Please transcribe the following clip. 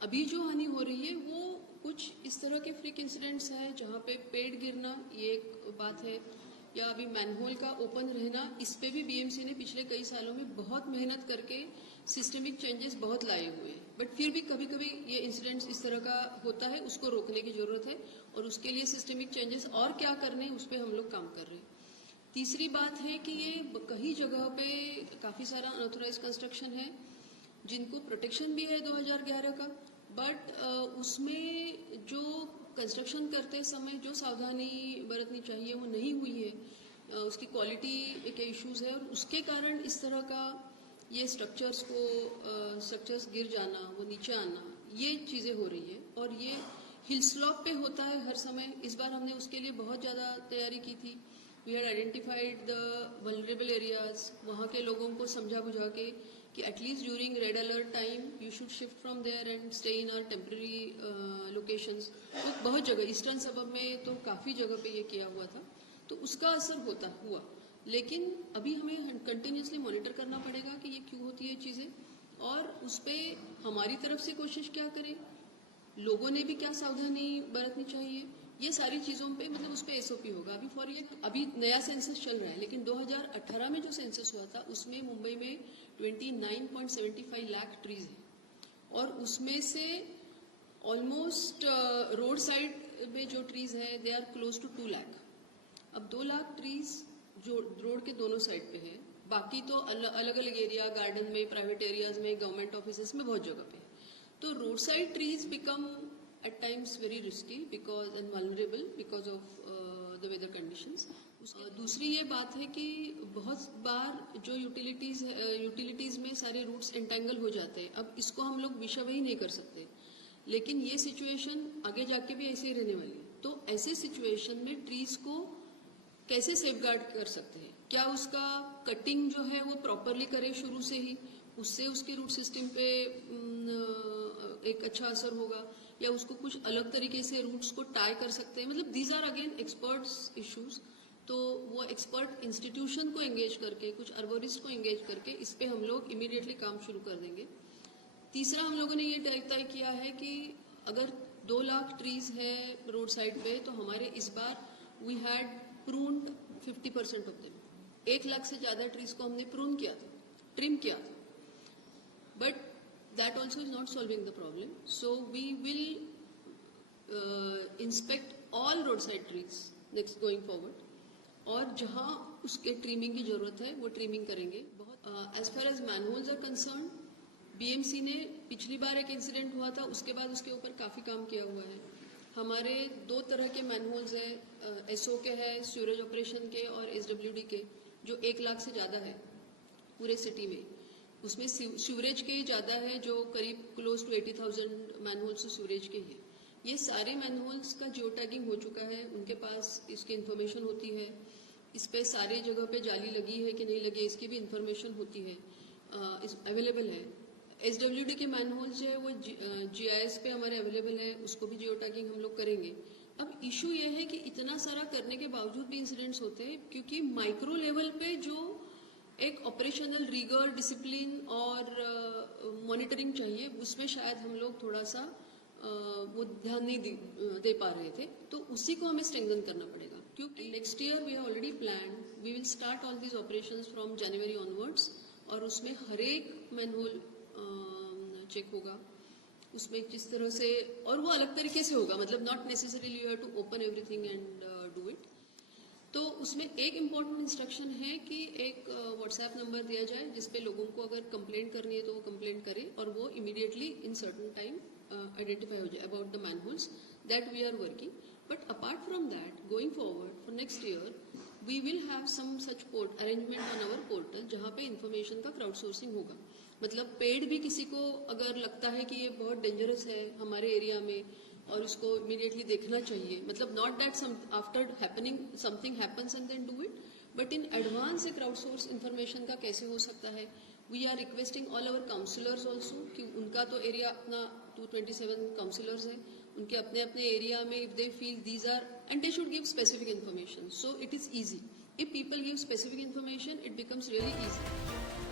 अभी जो हानि हो रही है वो कुछ इस तरह के फ्रीक इंसिडेंट्स हैं जहाँ पे पेड़ गिरना ये एक बात है, या अभी मैनहोल का ओपन रहना, इस पे भी बीएमसी ने पिछले कई सालों में बहुत मेहनत करके सिस्टमिक चेंजेस बहुत लाए हुए हैं। बट फिर भी कभी कभी ये इंसिडेंट्स इस तरह का होता है, उसको रोकने की जरूरत है और उसके लिए सिस्टमिक चेंजेस और क्या करने हैं उस पर हम लोग काम कर रहे हैं। तीसरी बात है कि ये कई जगह पे काफ़ी सारा अनऑथोराइज कंस्ट्रक्शन है जिनको प्रोटेक्शन भी है 2011 का, बट उसमें जो कंस्ट्रक्शन करते समय जो सावधानी बरतनी चाहिए वो नहीं हुई है, उसकी क्वालिटी के इश्यूज है और उसके कारण इस तरह का ये स्ट्रक्चर्स गिर जाना, वो नीचे आना, ये चीज़ें हो रही है। और ये हिल स्लॉप पे होता है हर समय। इस बार हमने उसके लिए बहुत ज़्यादा तैयारी की थी। We had identified the vulnerable areas, वहाँ के लोगों को समझा बुझा के कि at least during red alert time you should shift from there and stay in our temporary locations. तो बहुत जगह ईस्टर्न सबब में तो काफ़ी जगह पे ये किया हुआ था, तो उसका असर हुआ। लेकिन अभी हमें कंटिन्यूसली मॉनिटर करना पड़ेगा कि ये क्यों होती है चीज़ें, और उस पर हमारी तरफ से कोशिश क्या करें, लोगों ने भी क्या सावधानी बरतनी चाहिए, ये सारी चीज़ों पे मतलब उस पर एसओपी होगा। अभी नया सेंसस चल रहा है, लेकिन 2018 में जो सेंसस हुआ था उसमें मुंबई में 29.75 लाख ट्रीज है और उसमें से ऑलमोस्ट रोड साइड में जो ट्रीज है they are close to 2 lakh. अब 2 लाख ट्रीज जो रोड के दोनों साइड पे है, बाकी तो अलग अलग एरिया, गार्डन में, प्राइवेट एरियाज में, गवर्नमेंट ऑफिस में बहुत जगह पे। तो road side trees become at times very risky because and vulnerable because of the weather conditions. दूसरी ये बात है कि बहुत बार जो यूटिलिटीज में सारे रूट्स एंटेंगल हो जाते हैं। अब इसको हम लोग विषय नहीं कर सकते, लेकिन ये सिचुएशन आगे जाके भी ऐसे ही रहने वाली है। तो ऐसे सिचुएशन में ट्रीज को कैसे सेफगार्ड कर सकते हैं? क्या उसका कटिंग जो है वो प्रॉपरली करें शुरू से ही, उससे उसके रूट सिस्टम पे एक अच्छा असर होगा, या उसको कुछ अलग तरीके से रूट्स को टाई कर सकते हैं। मतलब these are again experts issues. तो वो एक्सपर्ट इंस्टीट्यूशन को एंगेज करके, कुछ अर्बोरिस्ट को एंगेज करके इस पे हम लोग इमीडिएटली काम शुरू कर देंगे। तीसरा, हम लोगों ने ये तय किया है कि अगर 2 लाख ट्रीज है रोड साइड पे, तो हमारे इस बार we had pruned 50% of them. 1 lakh से ज्यादा ट्रीज को हमने प्रून किया था, ट्रिम किया था, but that also is not solving the problem. So we will inspect all roadside trees next going forward, और जहाँ उसके ट्रिमिंग की जरूरत है वो ट्रिमिंग करेंगे। बहुत as far as manholes are concern, BMC ने पिछली बार एक इंसिडेंट हुआ था, उसके बाद उसके ऊपर काफी काम किया हुआ है। हमारे 2 तरह के मैनहोल्स है, एसओ के है, सीवरेज ऑपरेशन के, और एसडब्ल्यूडी के, जो 1 लाख से ज्यादा है पूरे सिटी में। उसमें सीवरेज के ही ज्यादा है, जो करीब क्लोज टू 80,000 मैनहोल्स सीवरेज के ही है। ये सारे मैनहोल्स का जियो टैगिंग हो चुका है, उनके पास इसकी इन्फॉर्मेशन होती है, इस पे सारे जगह पे जाली लगी है कि नहीं लगी इसकी भी इन्फॉर्मेशन होती है, अवेलेबल है। एसडब्ल्यूडी के मैनहोल्स जो है वो जीआईएस पे हमारे अवेलेबल है, उसको भी जियो टैगिंग हम लोग करेंगे। अब इशू ये है कि इतना सारा करने के बावजूद भी इंसिडेंट्स होते हैं, क्योंकि माइक्रो लेवल पे जो एक ऑपरेशनल रिगर, डिसिप्लिन और मॉनिटरिंग चाहिए, उसमें शायद हम लोग थोड़ा सा वो ध्यान नहीं दे पा रहे थे। तो उसी को हमें स्ट्रेंथन करना पड़ेगा, क्योंकि next year we have already plan, we will start all these operations from January onwards, और उसमें हर एक मैनहोल चेक होगा। उसमें जिस तरह से, और वो अलग तरीके से होगा, मतलब not necessarily you have to open everything and do it. तो उसमें एक इम्पॉर्टेंट इंस्ट्रक्शन है कि एक व्हाट्सएप नंबर दिया जाए जिसपे लोगों को अगर कंप्लेंट करनी है तो वो कंप्लेंट करें, और वो immediately in certain time identify हो जाए about the manholes. That we are working. But apart from that, going forward for next year we will have some such arrangement on our portal, जहाँ पे information का crowd sourcing होगा। मतलब पेड़ भी किसी को अगर लगता है कि ये बहुत डेंजरस है हमारे एरिया में और इसको इमीडिएटली देखना चाहिए, मतलब not that after happening something happens and then do it, but in advance से क्राउड सोर्स इन्फॉर्मेशन का कैसे हो सकता है। We are requesting all our councillors also कि उनका तो एरिया अपना 227 काउंसिलर्स है, उनके अपने अपने एरिया में if they feel these are, and they should give specific information, so it is easy. If people give specific information it becomes really easy.